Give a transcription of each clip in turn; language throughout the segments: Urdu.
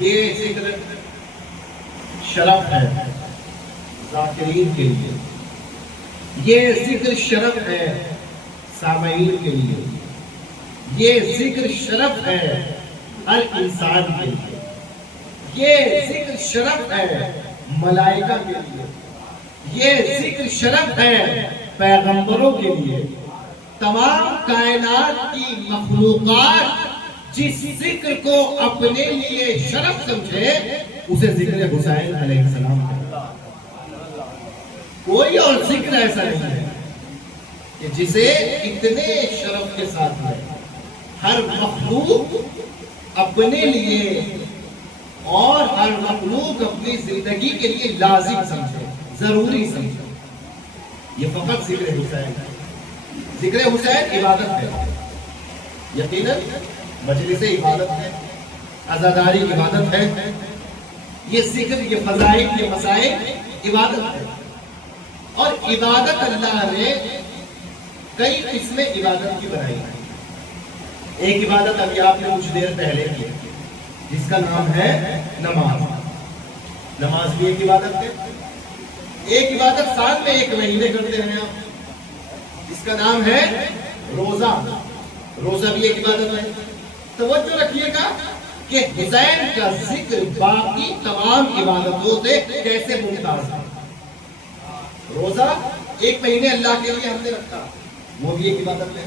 یہ ذکر شرف ہے ذاکرین کے لیے، یہ ذکر شرف ہے سامعین کے لیے، یہ ذکر شرف ہے ہر انسان کے لیے، یہ ذکر شرف ہے ملائکہ کے لیے، یہ ذکر شرف ہے پیغمبروں کے لیے۔ تمام کائنات کی مخلوقات جس ذکر کو اپنے لیے شرف سمجھے اسے ذکر حسین علیہ السلام ہے۔ کوئی اور ذکر ایسا نہیں ہے کہ جسے اتنے شرف کے ساتھ ہے۔ ہر مخلوق اپنے لیے اور ہر مخلوق اپنی زندگی کے لیے لازم سمجھے، ضروری سمجھے۔ یہ فقط ذکر حسین ہے۔ ذکر حسین عبادت ہے، یقیناً مجلس عبادت ہے، عزاداری عبادت ہے، یہ ذکر، یہ فضائل، یہ مسائل عبادت ہے۔ اور عبادت اللہ نے کئی قسمیں عبادت کی بنائی ہیں۔ ایک عبادت ابھی آپ نے کچھ دیر پہلے کی جس کا نام ہے نماز۔ نماز بھی ایک عبادت ہے۔ ایک عبادت سال میں ایک مہینے کرتے ہیں آپ، جس کا نام ہے روزہ۔ روزہ بھی ایک عبادت ہے۔ توجہ رکھیے گا کہ حسین کا ذکر باقی تمام عبادتوں سے کیسے ممتاز ہے۔ روزہ ایک مہینے اللہ کے لیے ہم نے رکھا، وہ بھی ایک عبادت ہے۔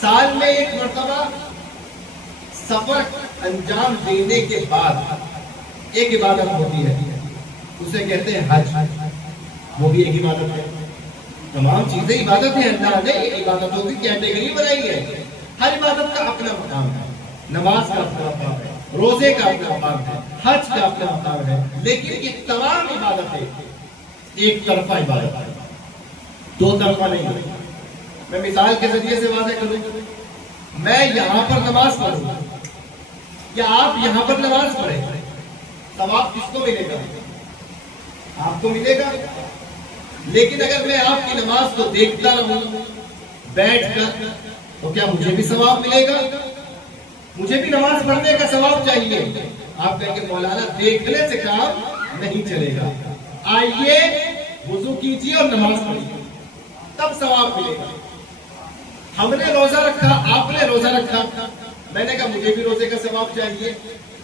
سال میں ایک مرتبہ سفر انجام دینے کے بعد ایک عبادت ہوتی ہے، اسے کہتے ہیں حج، وہ بھی ایک عبادت ہے۔ تمام چیزیں عبادت ہیں۔ اللہ نے عبادتوں کی کیٹیگری بنائی ہے۔ ہر عبادت کا اپنا مقام ہے۔ نماز کا اپنا مقام ہے، روزے کا اپنا مقام ہے، حج کا اپنا مقام ہے، لیکن یہ تمام عبادتیں ایک طرفہ عبادت ہے، دو طرفہ نہیں ہے۔ میں مثال کے ذریعے سے واضح کروں، میں یہاں پر نماز پڑھوں یا آپ یہاں پر نماز پڑھیں، ثواب کس کو ملے گا؟ آپ کو ملے گا۔ لیکن اگر میں آپ کی نماز کو دیکھتا رہوں بیٹھ کر تو کیا مجھے بھی ثواب ملے گا؟ مجھے بھی نماز پڑھنے کا ثواب چاہیے۔ آپ کہیں کہ مولانا دیکھنے سے کام نہیں چلے گا، آئیے وضو کیجیے اور نماز پڑھیے، تب ثواب ملے گا۔ ہم نے روزہ رکھا، آپ نے روزہ رکھا، میں نے کہا مجھے بھی روزے کا ثواب چاہیے،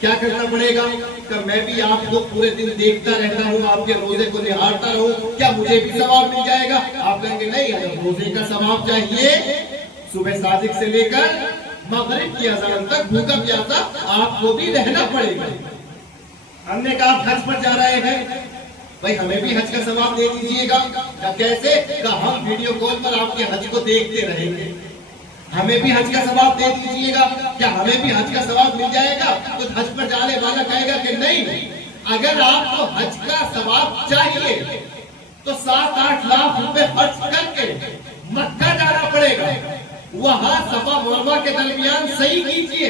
کیا کرنا پڑے گا؟ کہ میں بھی آپ کو پورے دن دیکھتا رہتا ہوں، آپ کے روزے کو نہارتا رہوں، کیا مجھے بھی ثواب مل جائے گا؟ آپ کہیں گے نہیں، اگر روزے کا ثواب چاہیے صبح صادق سے لے کر مغرب کی اذان تک بھوکا پیاسا آپ کو بھی رہنا پڑے گا۔ ہم نے کہا آپ حج پر جا رہے ہیں، بھائی ہمیں بھی حج کا ثواب دے دیجئے گا۔ کیسے؟ کہ ہم ویڈیو کال پر آپ کے حج کو دیکھتے رہیں گے، ہمیں بھی حج کا ثواب دے دیجئے گا، کیا ہمیں بھی حج کا ثواب مل جائے گا؟ تو حج پر جانے والا کہے گا کہ نہیں، اگر آپ کو حج کا ثواب چاہیے تو 7-8 لاکھ روپے خرچ کر کے مکہ جانا پڑے گا، وہاں صفا مروہ کے درمیان صحیح کیجئے،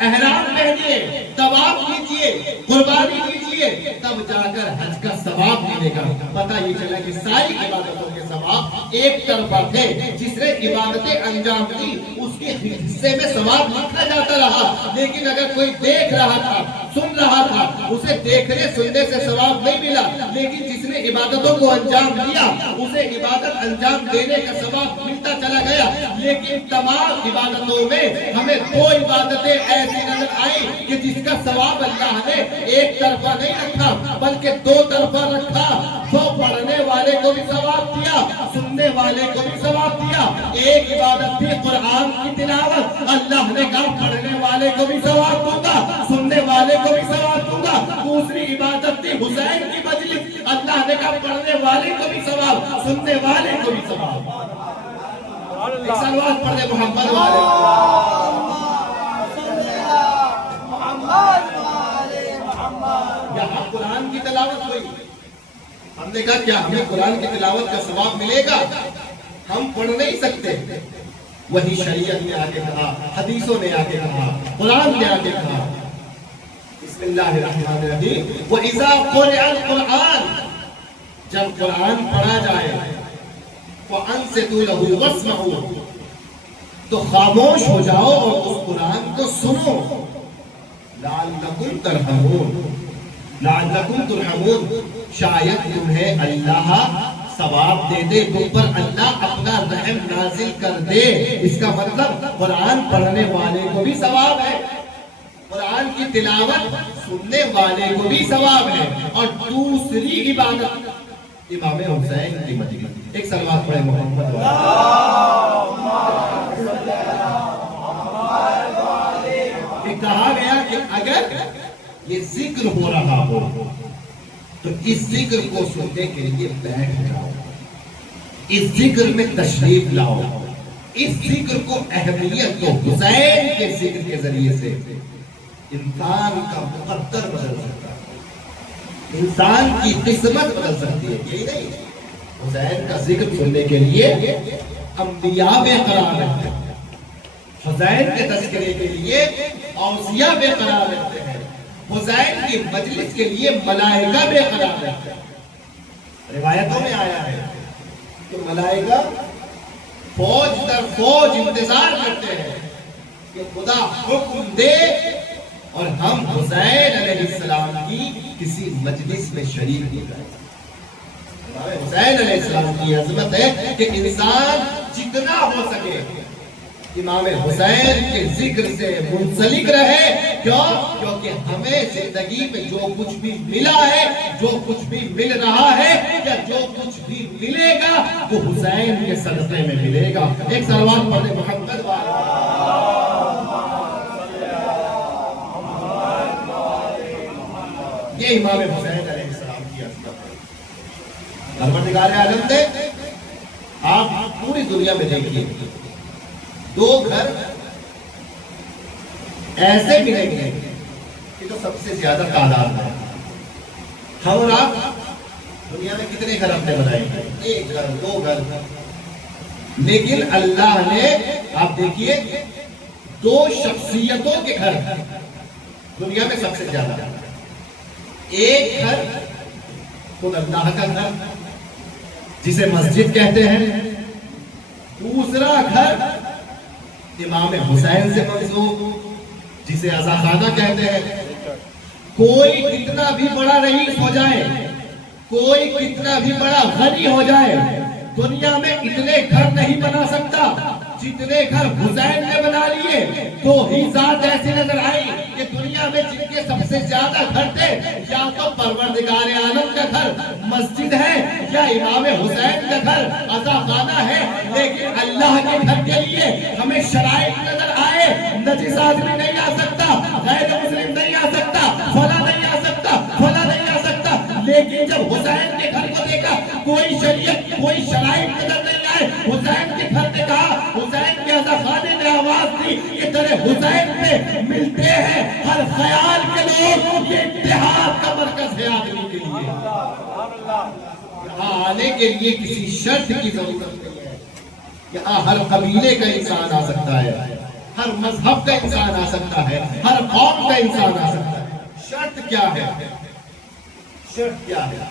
احرام پہنیے، طواف کیجئے، قربانی کیجئے، تب جا کر حج کا ثواب ملے گا۔ پتہ یہ چلا کہ ساری عبادتوں کے ثواب ایک طرفہ تھے، جس نے عبادتیں انجام دی اس کے حصے میں ثواب لکھا جاتا رہا، لیکن اگر کوئی دیکھ رہا تھا، سن رہا تھا، اسے دیکھنے سننے سے ثواب نہیں ملا، لیکن جس نے عبادتوں کو انجام دیا اسے عبادت انجام دینے کا ثواب ملتا چلا گیا۔ لیکن تمام عبادتوں میں ہمیں دو عبادتیں ایسی نظر آئیں کہ جس کا ثواب اللہ نے ایک طرفہ نہیں رکھا بلکہ دو طرفہ رکھا۔ جو پڑھنے والے کو بھی ثواب دیا، سننے والے کو بھی ثواب دیا۔ ایک عبادت تھی قرآن کی تلاوت، اللہ نے کہا پڑھنے والے کو بھی ثواب دوں گا، سننے والے کو بھی ثواب دوں گا۔ دوسری عبادت تھی حسین کی مجلس، اللہ نے کہا پڑھنے والے کو بھی ثواب، سننے والے کو بھی ثواب۔ ایک سلوات پڑھ دے محمد والے۔ یہاں قرآن کی تلاوت ہوئی، ہم نے کہا کیا ہمیں قرآن کی تلاوت کا ثواب ملے گا؟ ہم پڑھ نہیں سکتے، وہی شریعت نے آگے کہا، حدیثوں نے آگے کہا، قرآن نے آگے کہا۔ بسم اللہ الرحمن الرحیم۔ وَإِذَا قُرِئَ الْقُرْآنُ، جب قرآن پڑھا جائے، وَأَنصِتُوا لَهُ وَاسْمَعُوا، تو خاموش ہو جاؤ اور اس قرآن کو سنو. لعلکم ترحمون، لعلکم ترحمون، شاید تمہیں اللہ ثواب دے دے، تم پر اللہ اپنا رحم نازل کر دے. اس کا مطلب قرآن پڑھنے والے کو بھی ثواب ہے، قرآن کی تلاوت سننے والے کو بھی ثواب ہے. اور دوسری عبادت امام حسین کی مجلس. ایک صلوات پڑھے محمد والا. کہا گیا کہ اگر یہ ذکر ہو رہا ہو تو اس ذکر کو سننے کے لیے بیٹھ جاؤ، اس ذکر میں تشریف لاؤ، اس ذکر کو اہمیت دو. حسین کے ذکر کے ذریعے سے انسان کا مقدر بدل سکتا ہے، انسان کی قسمت بدل سکتی ہے. یہی نہیں، حسین کا ذکر سننے کے لیے انبیاء بے قرار رہتے ہیں، حسین کے تذکرے کے لیے اوصیاء بے قرار رہتے ہیں، حسین کی مجلس کے لیے ملائکہ بے قرار رہتے ہیں. روایتوں میں آیا ہے کہ ملائکہ فوج در فوج انتظار کرتے ہیں کہ خدا حکم دے اور ہم حسین علیہ السلام کی کسی مجلس میں شریک ہو جائیں. حسین علیہ السلام کی عظمت ہے کہ انسان جتنا ہو سکے امام حسین کے ذکر سے منسلک رہے. کیوں؟ کیونکہ ہمیں زندگی میں جو کچھ بھی ملا ہے، جو کچھ بھی مل رہا ہے، یا جو کچھ بھی ملے گا وہ حسین کے صدقے میں ملے گا. ایک صلوات پڑھیں محمد والا. یہ امام حسین علیہ السلام کی عظمت ہے. پروردگار عالم نے آپ پوری دنیا میں دیکھیے دو گھر ایسے ملیں گے کہ جو سب سے زیادہ تعداد ہے. ہم اور آپ دنیا میں کتنے گھر اپنے بنائیں گے؟ ایک گھر، دو گھر. لیکن اللہ نے آپ دیکھیے دو شخصیتوں کے گھر دنیا میں سب سے زیادہ. ایک گھر خود اللہ کا گھر جسے مسجد کہتے ہیں، دوسرا گھر امام حسین سے منسوب جسے عزاخانہ کہتے ہیں. کوئی کتنا بھی بڑا رئیس ہو جائے، کوئی کتنا بھی بڑا غنی ہو جائے، دنیا میں اتنے گھر نہیں بنا سکتا جتنے گھر حسین نے بنا لیے. دو ہی ذات ایسی نظر آئی کہ دنیا میں جن کے سب سے زیادہ گھر تھے، یا تو پروردگار عالم کا گھر مسجد ہے یا امام حسین کا گھر عزاخانہ ہے. لیکن اللہ کے گھر کے لیے ہمیں شرائط نظر آئے. نجس آدمی نہیں آ سکتا، غیر مسلم نہیں آ سکتا، فلاں نہیں آ سکتا، فلاں نہیں آ سکتا. لیکن جب حسین کے گھر کو دیکھا کوئی شریعت، کوئی شرائط نظر نہیں آئے. حسین کے گھر نے کہا، حسین کے عزاخانے نے آواز دی کہ تیرے حسین پہ ملتے ہیں ہر خیال کے لوگ. یہ اتحاد کا مرکز ہے آدمی کے لیے. یہاں آنے کے لیے کسی شرط کی ضرورت نہیں ہے. یہاں ہر قبیلے کا انسان آ سکتا ہے، ہر مذہب کا انسان آ سکتا ہے، ہر قوم کا انسان آ سکتا ہے. شرط کیا ہے؟ شرط کیا ہے؟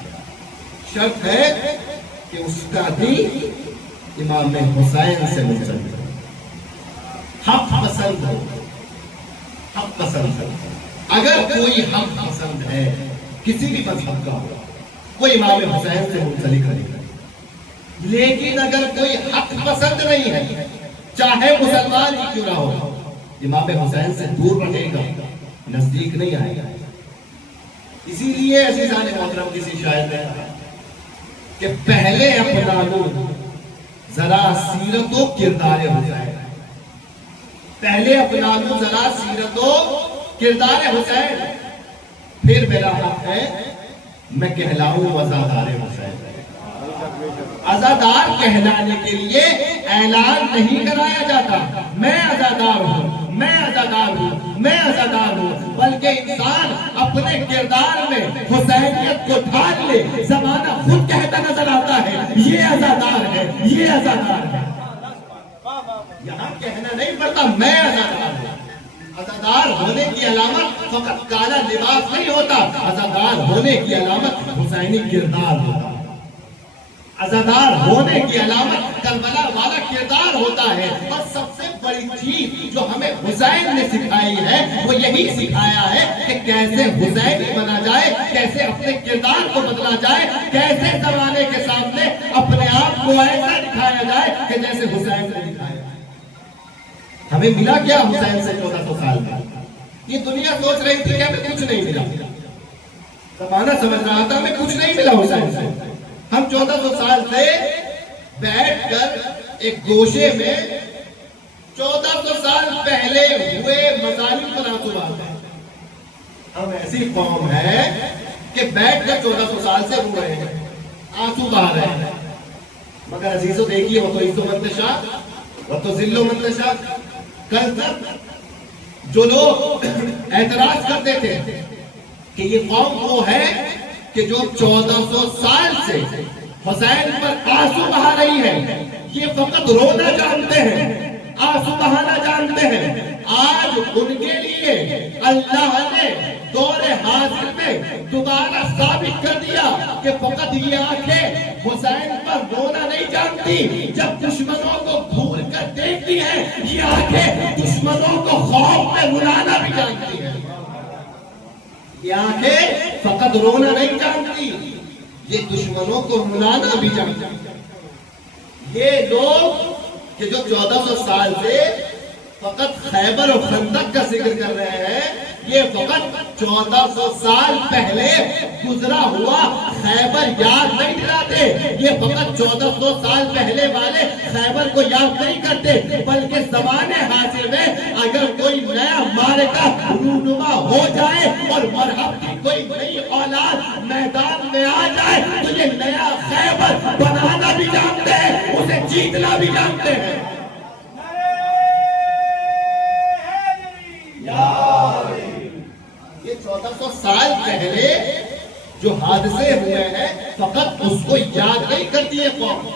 شرط ہے کہ اس کا دل امام حسین سے منسلک ہو، حق پسند ہو، حق پسند ہو. اگر کوئی حق پسند ہے کسی بھی مذہب کا ہو وہ امام حسین سے منسلک رہے گا. لیکن اگر کوئی حق پسند نہیں ہے چاہے مسلمان ہی کیوں نہ ہو، امام حسین سے دور رہے گا، نزدیک نہیں آئے گا. اسی لیے عزیزان محترم کسی شاعر نے کہا کہ پہلے اپنا لو ذرا سیرت و کردار حسین. پہلے اپنا لو ذرا سیرت و کردار حسین، پھر میرا حق ہے میں کہلاؤں عزادار حسین. عزادار کہلانے کے لیے اعلان نہیں کرایا جاتا میں عزادار ہوں، میں عزادار ہوں، میں عزادار ہوں، بلکہ انسان اپنے کردار میں حسینیت کو ڈھال لے. زمانہ خود کہتا نظر آتا ہے یہ عزادار ہے، یہ عزادار ہے. یہاں کہنا نہیں پڑتا میں عزادار ہوں. عزادار ہونے کی علامت فقط کالا لباس نہیں ہوتا، عزادار ہونے کی علامت حسینی کردار ہوتا ہے. عزادار ہونے کی علامت کربلا والا کردار ہوتا ہے. اور سب سے بڑی بڑی چیز جو ہمیں حسین نے سکھائی ہے وہ یہی سکھایا ہے کہ کیسے حسینی بنا جائے، کیسے اپنے کردار کو بدلا جائے، کیسے زمانے کے سامنے اپنے آپ کو ایسا دکھایا جائے کہ جیسے حسین نے دکھایا۔ ہمیں ملا کیا حسین سے 1400 سال میں؟ یہ دنیا سوچ رہی تھی کہ ہمیں کچھ نہیں ملا، زمانہ سمجھ رہا تھا ہمیں کچھ نہیں ملا حسین سے۔ ہم 1400 سال سے بیٹھ کر ایک گوشے میں 1400 سال پہلے ہوئے مظالم پر آنسو بہاتے ہیں۔ ہم ایسی قوم ہے کہ بیٹھ کر 1400 سال سے رو رہے ہیں، آنسو بہا رہے ہیں، مگر عزیزو دیکھیے وہ تو عز و منتشا وہ تو ذل و منتشا۔ کل تک جو لوگ اعتراض کرتے تھے کہ یہ قوم وہ ہے کہ جو 1400 سال سے حسین پر آنسو بہا رہی ہے، یہ فقط رونا جانتے ہیں، آنسو بہانا جانتے ہیں، آج ان کے لیے اللہ نے دور حاضر میں دوبارہ ثابت کر دیا کہ فقط یہ آنکھیں حسین پر رونا نہیں جانتی، جب دشمنوں کو گھور کر دیکھتی ہیں یہ آنکھیں دشمنوں کو خوف میں رلانا بھی جانتی ہیں۔ یہ آنکھیں فقط رونا نہیں جانتی، یہ دشمنوں کو رلانا بھی جانتی ہیں۔ یہ لوگ کہ جو 1400 سال سے فقط خیبر و خندق کا ذکر کر رہے ہیں، یہ فقط 1400 سال پہلے گزرا ہوا خیبر یاد نہیں دلاتے، یہ فقط 1400 سال پہلے والے خیبر کو یاد نہیں کرتے، بلکہ زمانے حاضر میں اگر کوئی نیا معرکہ رونما ہو جائے اور مرحب کی کوئی نئی اولاد میدان میں آ جائے تو یہ نیا خیبر بنانا بھی جانتے ہیں، اسے جیتنا بھی جانتے ہیں۔ یہ 1400 سال پہلے جو حادثے ہوئے ہیں فقط اس کو یاد نہیں کرتی ہے قوم،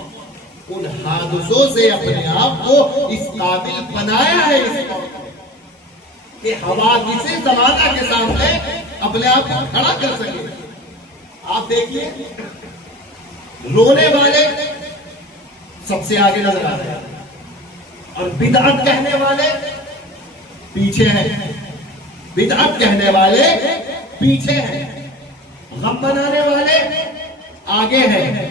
ان حادثوں سے اپنے آپ کو اس قابل بنایا ہے اس قوم کہ حوادث زمانہ کے سامنے اپنے آپ کو کھڑا کر سکے۔ آپ دیکھیے رونے والے سب سے آگے نظر آ رہے ہیں اور بدعت کہنے والے پیچھے ہیں، بدعت کہنے والے پیچھے ہیں، غم بنانے والے آگے ہیں،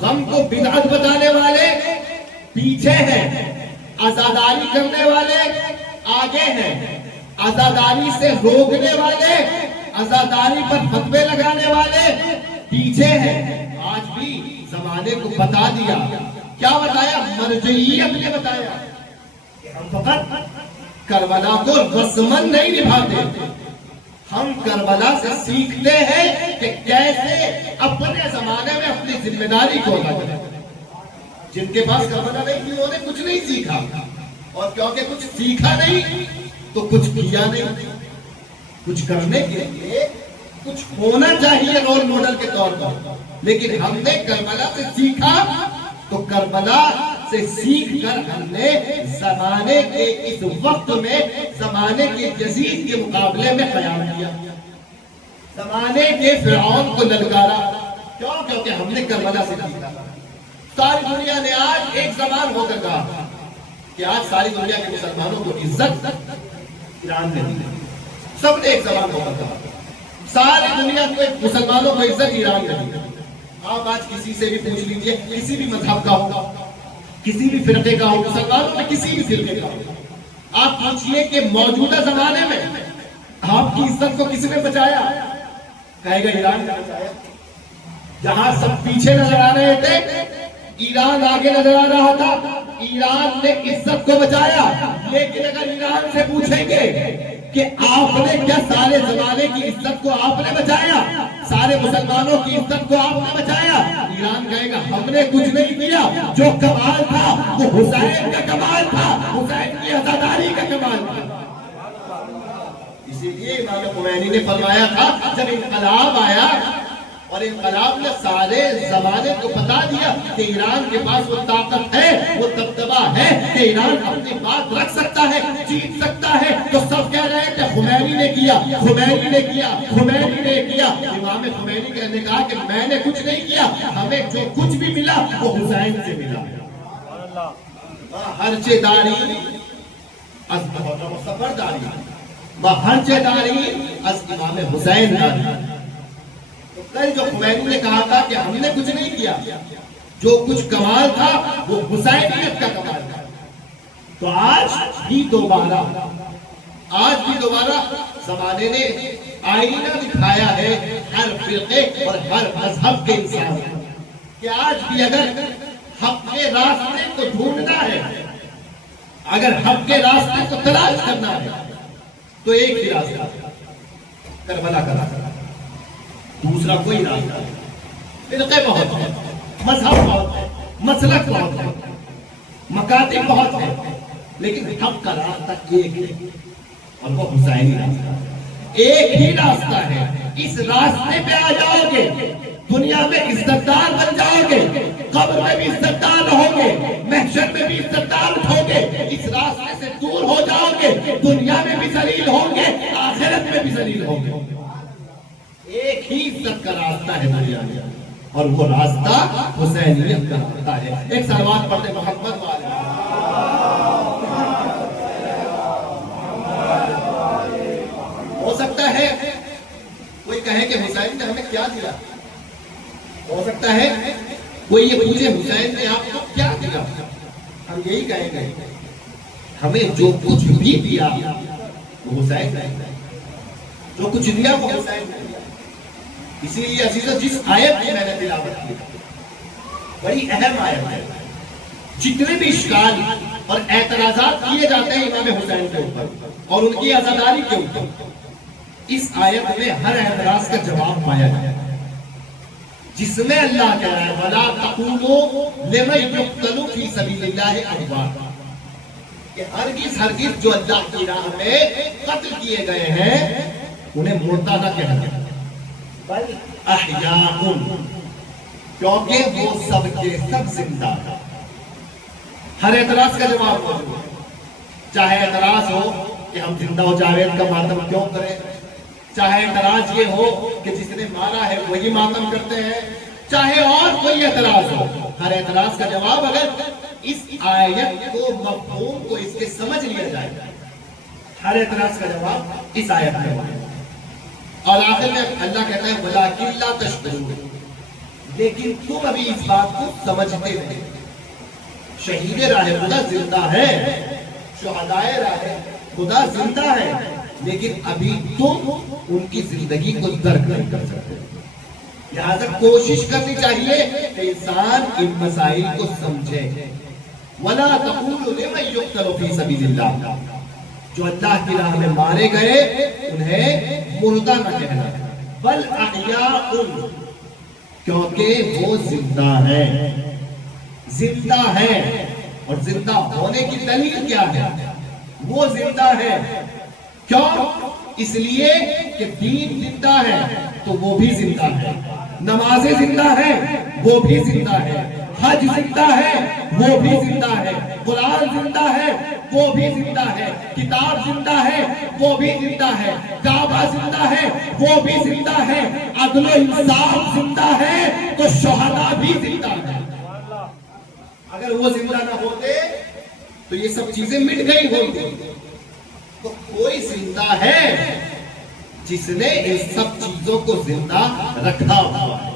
غم کو بدعت بتانے والے پیچھے ہیں، عزاداری کرنے والے آگے ہیں، عزاداری سے روکنے والے، عزاداری پر فتوے لگانے والے پیچھے ہیں۔ آج بھی زمانے کو بتا دیا، کیا بتایا؟ مرجعیت نے بتایا کہ ہم فقط کربلا کو رسمن نہیں نبھاتے، ہم کربلا سے سیکھتے ہیں کہ کیسے اپنے زمانے میں اپنی ذمہ داری کو ادا کریں۔ جن کے پاس کربلا نہیں تھی انہوں نے کچھ نہیں سیکھا، اور کیونکہ کچھ سیکھا نہیں تو کچھ کیا نہیں۔ کچھ کرنے کے لیے کچھ ہونا چاہیے رول ماڈل کے طور پر، لیکن ہم نے کربلا سے سیکھا تو کربلا سے سیکھ کر ہم نے زمانے کے اس وقت میں زمانے کے یزید کے مقابلے میں قیام کیا، زمانے کے فرعون کو للکارا۔ کیوں؟ کیونکہ ہم نے کربلا سے سیکھا۔ ساری دنیا نے آج ایک زبان ہو کر کہا کہ آج ساری دنیا کے مسلمانوں کو عزت ایران نے دی، سب نے ایک زبان ہو کر کہا ساری دنیا کو مسلمانوں کو عزت ایران نے دی۔ آپ آج کسی سے بھی پوچھ لیجئے، کسی بھی مذہب کا ہو، کسی بھی فرقے کا ہو، مسلمانوں میں کسی بھی فرقے کا ہو، آپ پوچھئے کہ موجودہ زمانے میں آپ کی عزت کو کس نے بچایا؟ کہے گا ایران نے بچایا۔ جہاں سب پیچھے نظر آ رہے تھے ایران آگے نظر آ رہا تھا، ایران نے عزت کو بچایا۔ لیکن اگر ایران سے پوچھیں گے کہ آپ نے کیا سارے زمانے کی عزت کو آپ نے بچایا، سارے مسلمانوں کی عزت کو آپ نے بچایا، ایران کہے گا ہم نے کچھ نہیں کیا، جو کمال تھا وہ حسین کا کمال تھا، حسین کی عزاداری کا کمال تھا۔ اسی لیے امام خمینی نے فرمایا تھا جب انقلاب آیا اور انقلاب نے سارے زمانے کو بتا دیا کہ ایران کے پاس وہ طاقت ہے، وہ دبدبا ہے کہ ایران اپنی بات رکھ سکتا ہے، جیت سکتا ہے، تو سب کہہ رہے ہیں کہ خمینی نے کیا، خمینی نے کیا، خمینی نے کیا۔ امام خمینی نے کہا کہ میں نے کچھ نہیں کیا، ہمیں جو کچھ بھی ملا وہ حسین سے ملا۔ ہرچے داری از محرم و سفر داری و حج داری از امام حسین داری. تو کل جو خمینی نے کہا تھا کہ ہم نے کچھ نہیں کیا، جو کچھ کمال تھا وہ حسینیت کا کمال تھا. تو آج بھی دوبارہ زمانے نے آئینہ دکھایا ہے ہر فرقے اور ہر مذہب کے انسان کہ آج بھی اگر حق کے راستے کو ڈھونڈنا ہے، اگر حق کے راستے کو تلاش کرنا ہے تو ایک ہی راستہ کربلا کا راستہ، دوسرا کوئی راستہ نہیں. فرقے بہت ہیں، مذہب بہت ہے، مسلک بہت ہے، مکاتب بہت ہے، لیکن حق کا راستہ ایک ہے اور وہ حسینی راستہ. ایک ہی راستہ ہے. اس راستے پہ آ جاؤ گے دنیا میں عزت دار بن جاؤ گے، قبر میں بھی عزت دار رہو گے، محشر میں بھی عزت دار اٹھو گے. اس راستے سے دور ہو جاؤ گے دنیا میں بھی ذلیل ہوں گے، آخرت میں بھی ذلیل ہوں گے. ایک ہی عزت کا راستہ ہے دنیا میں اور وہ راستہ حسینیت کا راستہ ہے. ایک صلوات پڑھتے محمد والے. ہو سکتا ہے کوئی کہے کہ حسین نے ہمیں کیا دیا، ہو سکتا ہے کوئی یہ پوچھے حسین نے آپ کو کیا دیا. ہم یہی کہیں گے ہمیں جو کچھ بھی دیا وہ حسین نے، جو کچھ دیا وہ حسین نے. اسی لیے عزیزو جس آیت کی میں نے تلاوت کی بڑی اہم آیت ہے. جتنے بھی اشکال اور اعتراضات کیے جاتے ہیں امام حسین کے اوپر اور ان کی عزاداری کے اوپر، اس آیت میں ہر اعتراض کا جواب پایا گیا ہے، جس میں اللہ کہہ رہا ہے وَلَا تَقُولُوا لِمَن يُقْتَلُ فِي سَبِيلِ اللَّهِ أَمْوَاتٌ، کہ ہرگز جو اللہ کی راہ میں قتل کیے گئے ہیں انہیں مردہ نہ کہنا بل احیاء، کیونکہ وہ سب کے سب زندہ ہیں. ہر اعتراض کا جواب موجود ہے. چاہے اعتراض ہو کہ ہم زندہ و جاوید کا ماتم کیوں کریں، چاہے اعتراض یہ ہو کہ جس نے مارا ہے وہی ماتم کرتے ہیں، چاہے اور کوئی اعتراض ہو. ہر اعتراض کا جواب اگر اس آیت کو مفہوم کو اس کے سمجھ لیا جائے، ہر اعتراض کا جواب اس آیت میں ہے. اور آخر میں اللہ کہتا ہے وَلَٰكِن لَا تَشْكُرُونَ، لیکن تم ابھی اس بات کو سمجھتے نہیں. شہید راہ خدا زندہ ہے، شہدائے راہ خدا زندہ ہے، لیکن ابھی تم ان کی زندگی کو درک نہیں کر سکتے. لہذا کوشش کرنی چاہیے کہ انسان ان مسائل کو سمجھے. وَلَا تَقُولُوا لِمَن يُقْتَلُ فِي سَبِيلِ اللَّهِ، جو اللہ کی راہ میں مارے گئے انہیں مردہ نہ کہنا بل احیاء، کیونکہ وہ زندہ ہے. زندہ ہے اور زندہ ہونے کی دلیل کیا ہے؟ وہ زندہ ہے کیوں؟ اس لیے کہ دین زندہ ہے تو وہ بھی زندہ ہے، نمازیں زندہ ہے وہ بھی زندہ ہے، حج زندہ ہے وہ بھی زندہ ہے، قرآن زندہ ہے وہ بھی زندہ ہے، کتاب زندہ ہے وہ بھی زندہ ہے، کعبہ زندہ ہے وہ بھی زندہ ہے، عدل و انصاف زندہ ہے تو شہداء بھی زندہ ہے. اگر وہ زندہ نہ ہوتے تو یہ سب چیزیں مٹ گئی ہوتی. تو کوئی زندہ ہے جس نے ان سب چیزوں کو زندہ رکھا ہوا ہے.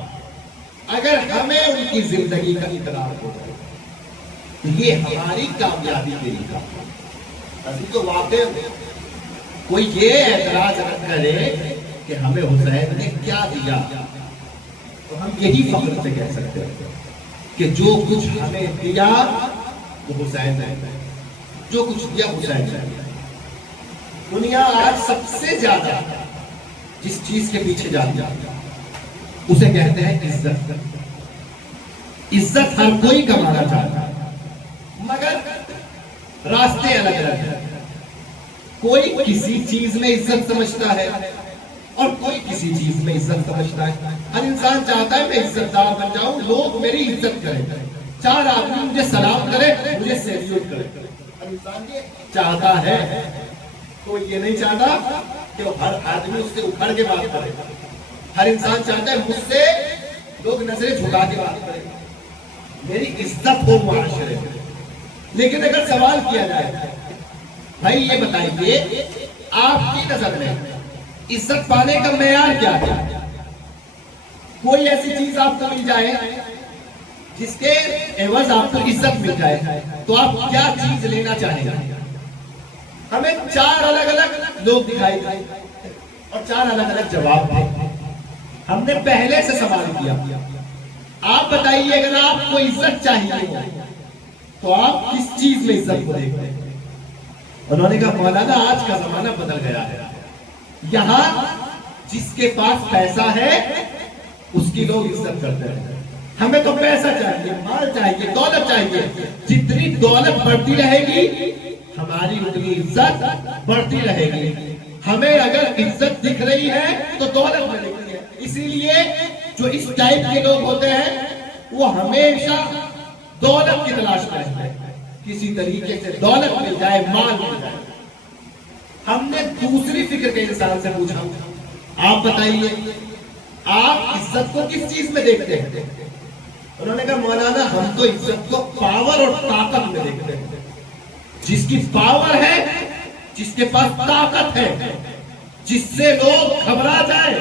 اگر ہمیں ان کی زندگی کا ادراک ہو جائے تو یہ ہماری کامیابی کے لیے ابھی تو واقع کوئی یہ اعتراض نہ کرے کہ ہمیں حسین نے کیا دیا، تو ہم یہی فخر سے کہہ سکتے ہیں کہ جو کچھ ہمیں دیا وہ حسین نے، جو کچھ دیا حسین نے. دنیا آج سب سے زیادہ جس چیز کے پیچھے جاتی اسے کہتے ہیں عزت. عزت ہر کوئی کمانا چاہتا ہے مگر راستے الگ الگ ہیں. کوئی کسی چیز میں عزت سمجھتا ہے اور کوئی کسی چیز میں عزت سمجھتا ہے. ہر انسان چاہتا ہے میں عزت دار بن جاؤں، لوگ میری عزت کریں، چار آدمی مجھے سلام کرے، مجھے سیلیوٹ کرے. ہر انسان یہ چاہتا ہے. کوئی یہ نہیں چاہتا کہ ہر آدمی اس سے اکھڑ کے بات کرے. ہر انسان چاہتا ہے مجھ سے لوگ نظریں جھکا کے بات کریں، میری عزت ہو معاشرے میں. لیکن اگر سوال کیا جائے بھائی یہ بتائیے آپ کی نظر میں عزت پانے کا معیار کیا ہے؟ کوئی ایسی چیز آپ کو مل جائے جس کے عوض آپ کو عزت مل جائے تو آپ کیا چیز لینا چاہیں گے؟ ہمیں 4 الگ الگ لوگ دکھائی دیں اور 4 الگ الگ جواب دیں. ہم نے پہلے سے سوال کیا، آپ بتائیے اگر آپ کو عزت چاہیے ہو تو آپ کس چیز میں عزت کو دیکھتے ہیں؟ انہوں نے کہا مولانا آج کا زمانہ بدل گیا ہے، یہاں جس کے پاس پیسہ ہے اس کی لوگ عزت کرتے ہیں. ہمیں تو پیسہ چاہیے، مال چاہیے، دولت چاہیے. جتنی دولت بڑھتی رہے گی ہماری اتنی عزت بڑھتی رہے گی. ہمیں اگر عزت دکھ رہی ہے تو دولت میں دکھ رہی ہے. اسی لیے جو اس ٹائپ کے لوگ ہوتے ہیں وہ ہمیشہ دولت کی تلاش میں رہتے ہیں، کسی طریقے سے دولت مل جائے، مال مل جائے. ہم نے دوسری فکر کے انسان سے پوچھا، آپ بتائیے آپ عزت کو کس چیز میں دیکھتے ہیں؟ انہوں نے کہا مولانا ہم تو عزت کو پاور اور طاقت میں دیکھتے ہیں. جس کی پاور ہے، جس کے پاس طاقت ہے، جس سے لوگ گھبرا جائے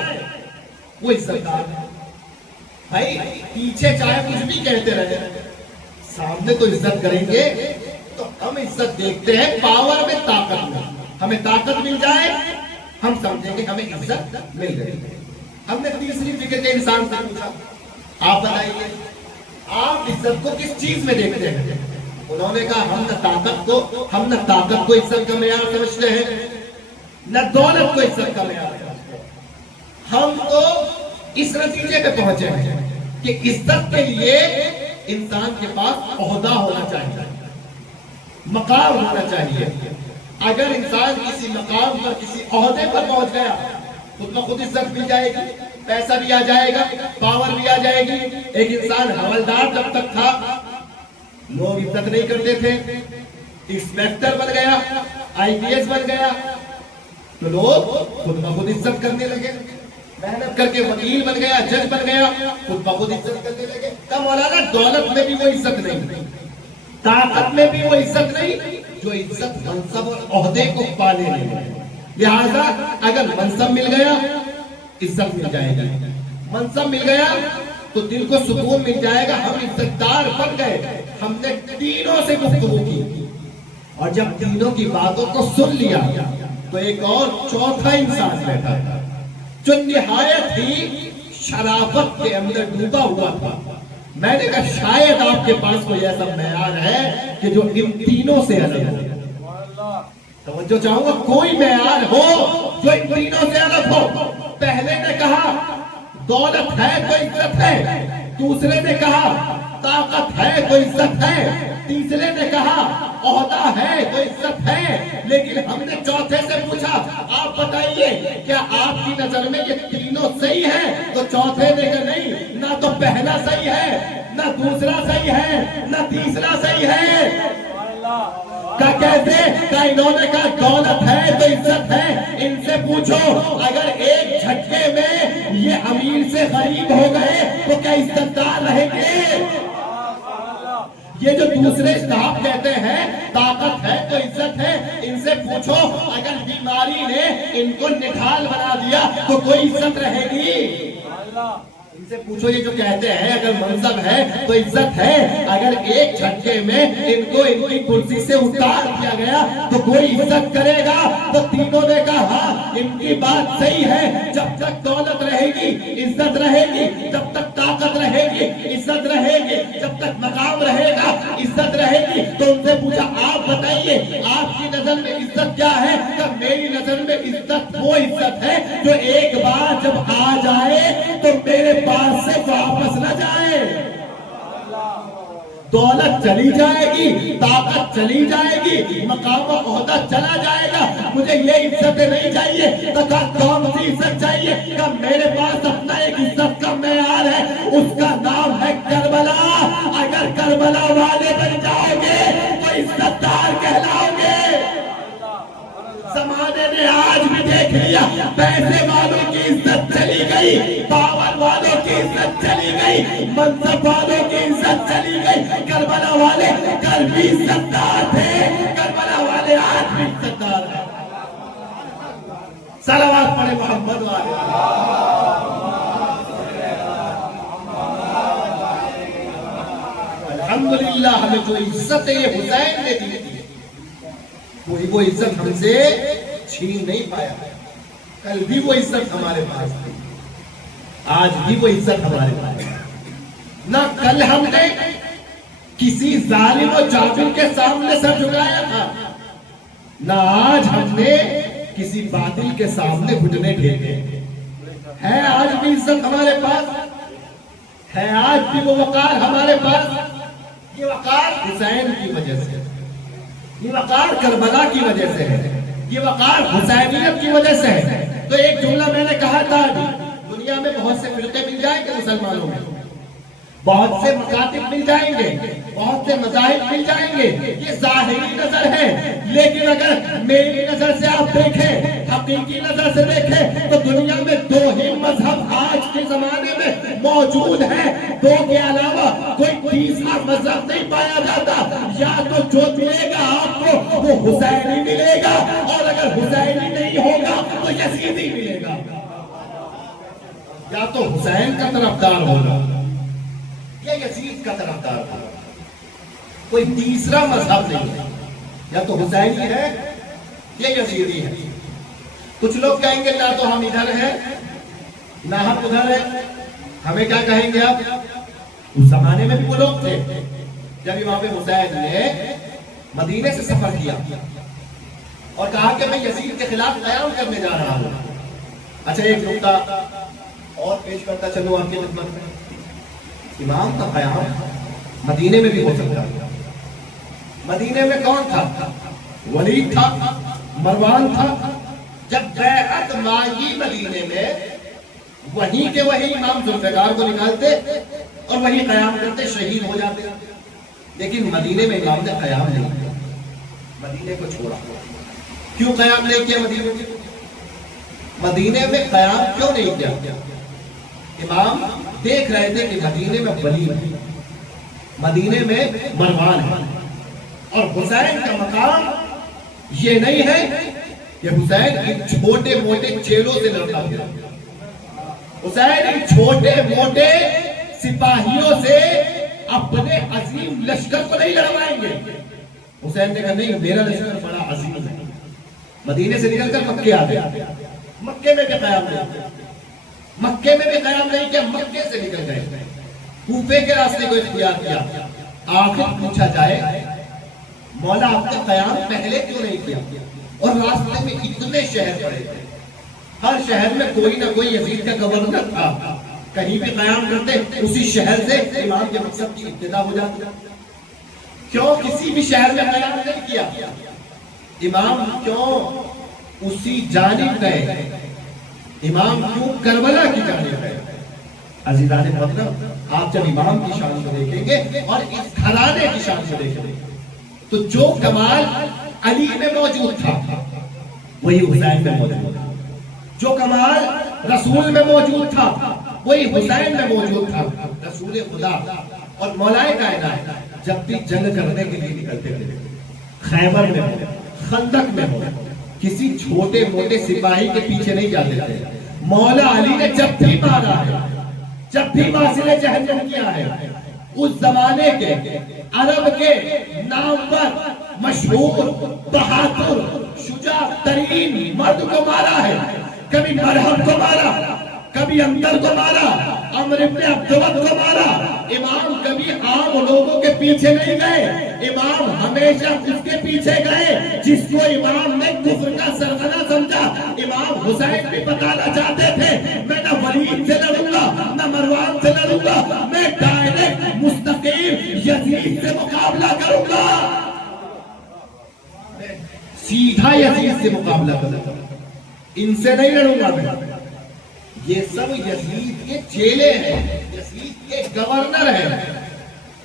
وہ عزت دار ہے. بھائی پیچھے چاہے کچھ بھی کہتے رہے، سامنے تو عزت کریں گے. تو ہم عزت دیکھتے ہیں پاور میں، طاقت میں. ہمیں طاقت مل جائے ہم سمجھیں گے ہمیں عزت مل گئی. ہم نے تیسری فکر کے انسان سے پوچھا، آپ بتائیے آپ عزت کو کس چیز میں دیکھتے ہیں؟ انہوں نے کہا ہم نہ طاقت کو عزت کا معیار سمجھتے ہیں، نہ دولت کو عزت کا معیار سمجھتے ہیں. ہم تو اس نتیجے پہ پہنچے ہیں کہ عزت کے لیے انسان کے پاس عہدہ ہونا چاہیے، مقام ہونا چاہیے. اگر انسان کسی مقام پر، کسی عہدے پر پہنچ گیا خود بخود عزت مل جائے گی، پیسہ بھی آ جائے گا، پاور بھی آ جائے گی. ایک انسان حوالدار جب تک تھا لوگ عزت نہیں کرتے تھے، انسپیکٹر بن گیا، IPS بن گیا تو لوگ خود بخود عزت کرنے لگے. محنت کر کے وکیل بن گیا، جج بن گیا، خود بخود عزت کرنے لگے. کہا مولانا دولت میں بھی وہ عزت نہیں، طاقت میں بھی وہ عزت نہیں جو عزت منصب اور عہدے کو پالے نہیں. لہذا اگر منصب مل گیا عزت مل جائے گی، منصب مل گیا تو دل کو سکون مل جائے گا، ہم عزت دار بن گئے. ہم نے تینوں سے گفتگو کی اور جب تینوں کی باتوں کو سن لیا تو ایک اور چوتھا انسان بیٹھا جو نہایت ہی شرافت کے اندر ڈوبا ہوا تھا. میں نے کہا شاید آپ کے پاس کوئی ایسا معیار ہے کہ جو ان تینوں سے الگ ہو. توجہ چاہوں گا، کوئی معیار ہو جو ان تینوں سے الگ ہو. پہلے نے کہا دولت ہے تو عزت ہے، دوسرے نے کہا طاقت ہے تو عزت ہے، تیسرے نے کہا عہدہ ہے تو عزت ہے. لیکن ہم نے چوتھے سے پوچھا آپ بتائیے کیا آپ کی نظر میں یہ تینوں صحیح ہیں؟ تو چوتھے نے کہا نہیں، نہ تو پہلا صحیح ہے، نہ دوسرا صحیح ہے، نہ تیسرا صحیح ہے. کہا کیسے؟ کہا انہوں نے کہا دولت ہے تو عزت ہے. ان سے پوچھو اگر ایک جھٹکے میں یہ امیر سے غریب ہو گئے تو کیا عزت دار رہیں گے؟ یہ جو دوسرے صاحب کہتے ہیں طاقت ہے تو عزت ہے، ان سے پوچھو اگر بیماری نے ان کو نڈھال بنا دیا تو کوئی عزت رہے گی؟ ان سے پوچھو یہ جو کہتے ہیں اگر منصب ہے تو عزت ہے، اگر ایک جھٹکے میں ان کو ان کی کرسی سے اتار دیا گیا تو کوئی عزت کرے گا؟ تو تینوں نے کہا ہاں ان کی بات صحیح ہے، جب تک دولت رہے گی عزت رہے گی، جب تک طاقت رہے گی عزت رہے گی، جب تک مقام رہے گا عزت رہے گی. تو ان سے پوچھا آپ بتائیے آپ کی نظر میں عزت کیا ہے؟ کہ میری نظر میں عزت وہ عزت ہے جو ایک بار جب آ جائے تو میرے پاس سے واپس نہ جائے. دولت چلی جائے گی، طاقت چلی جائے گی، مقام و عہدہ چلا جائے گا، مجھے یہ عزت نہیں چاہیے. تو کون سی عزت چاہیے؟ کہ میرے پاس اپنا ایک عزت کا معیار ہے، اس کا نام ہے کربلا. اگر کربلا والے بن جاؤ گے تو عزت دار کہلاؤ گے. زمانے نے آج بھی دیکھ لیا پیسے والوں کی عزت چلی گئی، پاور والوں کی عزت چلی گئی، منصب والوں کی عزت چلی گئی. کربلا والے کل بھی عزت دار تھے، کربلا والے آج بھی عزتدار ہے. صلوات پڑھے محمد والے. الحمدللہ ہمیں جو عزت ہے یہ حسین نے دی تھی، کوئی وہ عزت ہم سے چھین نہیں پایا. کل بھی وہ عزت ہمارے پاس تھی، آج بھی وہ عزت ہمارے پاس. نہ کل ہم نے کسی ظالم و جابر کے سامنے سر جھکایا تھا، نہ آج ہم نے کسی باطل کے سامنے گھٹنے ٹیکے. ہے آج بھی عزت ہمارے پاس، ہے آج بھی وہ وقار ہمارے پاس. یہ وقار حسین کی وجہ سے، یہ وقار کربلا کی وجہ سے ہے، یہ وقار حسینیت کی وجہ سے ہے. تو ایک جملہ میں نے کہا تھا، دنیا میں بہت سے فرقے مل جائیں گے مسلمانوں میں، بہت سے مکاتب مل جائیں گے، بہت سے مذاہب مل جائیں گے، یہ ظاہری نظر ہے. لیکن اگر میری نظر سے آپ دیکھیں، حقیقی نظر سے دیکھیں، تو دنیا میں دو ہی مذہب آج کے زمانے میں موجود ہیں. دو کے علاوہ کوئی تیسرا مذہب نہیں پایا جاتا. یا تو جو ملے گا آپ کو وہ حسینی ملے گا، اور اگر حسینی نہیں ہوگا تو یزیدی ملے گا. یا تو حسین کا طرفدار ہوگا یا یزید کا طرفدار ہوگا، کوئی تیسرا مذہب نہیں ہے. یا تو حسینی ہے یا یزیدی ہے. کچھ لوگ کہیں گے نہ تو ہم ادھر ہیں نہ ہم ادھر ہیں. ہمیں کیا کہیں گے آپ؟ اس زمانے میں بھی وہ لوگ تھے جب امام حسین نے مدینے سے سفر کیا اور کہا کہ میں یزید کے خلاف قیام کرنے جا رہا ہوں. اچھا ایک نقطہ اور پیش کرتا چلو آپ کی خدمت میں. امام کا قیام مدینے میں بھی ہو سکتا ہے. مدینے میں کون تھا؟ ولید تھا، مروان تھا. جب بیعت مانگی مدینے میں، وہیں کے وہیں امام ذوالفقار کو نکالتے اور وہیں قیام کرتے، شہید ہو جاتے. لیکن مدینے میں امام نے قیام نہیں کیا، مدینے کو چھوڑا. کیوں قیام نہیں کیا مدینے میں؟ مدینے میں قیام کیوں نہیں کیا؟ امام دیکھ رہے تھے کہ مدینے میں ولید ہے، مدینے میں مروان ہے، اور حسین کا مقام یہ نہیں ہے کہ حسین ان چھوٹے موٹے چیلوں سے لڑتا پھرا. حسین ان چھوٹے موٹے سپاہیوں سے اپنے عظیم لشکر کو نہیں لڑوائیں گے. حسین نے کہا نہیں، میرا لشکر بڑا عظیم ہے. مدینے سے نکل کر مکے آ گیا. مکے میں بھی قیام نہیں کیا، مکے میں بھی قیام نہیں کیا، مکے سے نکل گئے، کوفے کے راستے کو اختیار کیا. آخر پوچھا جائے مولا آپ نے قیام پہلے کیوں نہیں کیا؟ اور راستے میں اتنے شہر پڑے تھے، ہر شہر میں کوئی نہ کوئی یزید کا گورنر تھا. کہیں بھی قیام کرتے اسی شہر سے امام کے مقصد کی ابتدا ہو جاتی. کیوں کسی بھی شہر میں قیام نہیں کیا؟ امام کیوں اسی جانب گئے؟ امام کیوں کربلا کی جانب گئے؟ عزیزان محترم، آپ جب امام کی شان کو دیکھیں گے اور اس گھرانے کی شان کو دیکھیں گے تو جو کمال علی میں موجود تھا وہی حسین میں موجود تھا. جو کمال رسول میں موجود تھا وہی حسین میں موجود تھا. رسول خدا اور مولائے کائنات جب بھی جنگ کرنے کے لیے نکلتے تھے، خیبر میں ہو، خندق میں ہو، کسی چھوٹے موٹے سپاہی کے پیچھے نہیں جاتے تھے. مولا علی نے جب بھی مارا ہے، جب بھی واصل جہنم کیا ہے، اس زمانے کے عرب کے نام پر مشہور بہادر شجاع ترین مرد کو مارا ہے. کبھی مرہم کو مارا، کبھی اندر کو مارا، عمر ابن عبدود کو مارا. امام کبھی عام لوگوں کے پیچھے نہیں گئے، امام ہمیشہ اس کے پیچھے گئے جس کو امام نے کفر کا سرغنہ سمجھا. امام حسین بھی بتانا چاہتے تھے میں نہ ولید سے لڑوں گا نہ مروان سے لڑوں گا، میں ڈائریکٹ مستقیم یزید سے مقابلہ کروں گا، سیدھا یزید سے مقابلہ کروں گا، ان سے نہیں لڑوں گا. میں یہ سب یزید کے چیلے ہیں، یزید کے گورنر ہیں.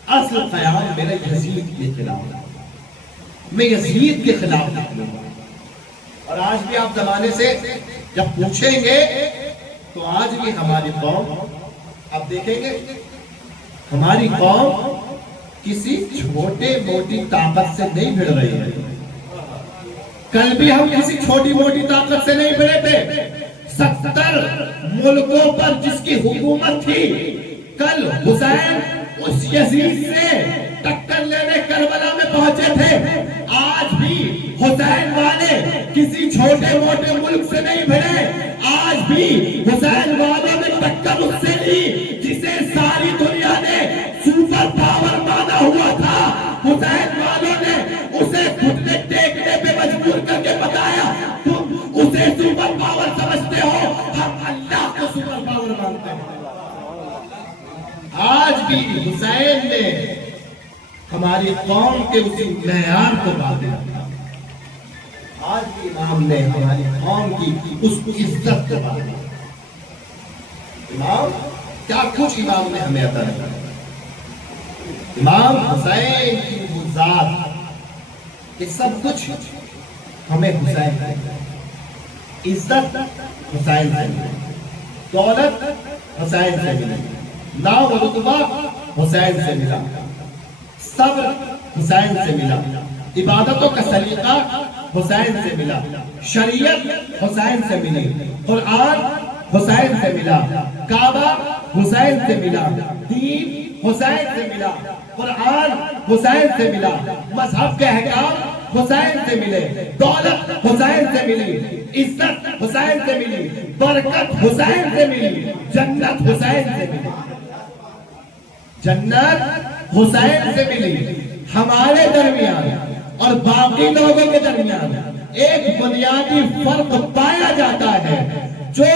اصل قیام میرا یزید کے خلاف ہے، میں یزید کے خلاف نکلوں گا. اور آج بھی آپ زمانے سے جب پوچھیں گے تو آج بھی ہماری قوم، آپ دیکھیں گے ہماری قوم کسی چھوٹے موٹی طاقت سے نہیں بھڑ رہی ہے. کل بھی ہم کسی چھوٹی موٹی طاقت سے نہیں بڑے تھے. 70 ملکوں پر جس کی حکومت تھی, کل حسین اس یزید سے ٹکر لینے کربلا میں پہنچے تھے. آج بھی حسین والے کسی چھوٹے موٹے ملک سے نہیں بھرے. آج بھی حسین والوں نے ٹکر اس سے لی جسے ساری دنیا نے سپر پاور مانا ہوا تھا. حسین والوں نے اسے گھٹنے ٹیکنے پہ مجبور کر کے بتایا تم اسے سپر پاور سمجھتے ہو, ہم اللہ کو سپر پاور مانتے ہیں. آج بھی حسین نے ہماری قوم کے اسی معیار کو باقی رکھا. آج بھی امام نے ہماری قوم کی اس عزت کو باقی رکھا. امام کیا کچھ امام نے ہمیں عطا کیا. امام حسین کی وہ ذات کہ سب کچھ ہمیں حسین نے دیا. عزت حسین سے ملی, دولت حسین سے ملی, نام و رتبہ حسین سے ملا, صبر حسین سے ملا, عبادتوں کا سلیقہ حسین سے ملا, شریعت حسین سے ملی, قرآن حسین سے ملا, کعبہ حسین سے ملا, دین حسین سے ملا, قرآن حسین سے ملا, مذہب کے احکام حسین سے ملے, دولت حسین سے ملی, عزت حسین سے ملی, برکت حسین سے ملی, جنت حسین سے ملی. جنت حسین سے ملی. ہمارے درمیان اور باقی لوگوں کے درمیان ایک بنیادی فرق پایا جاتا ہے. جو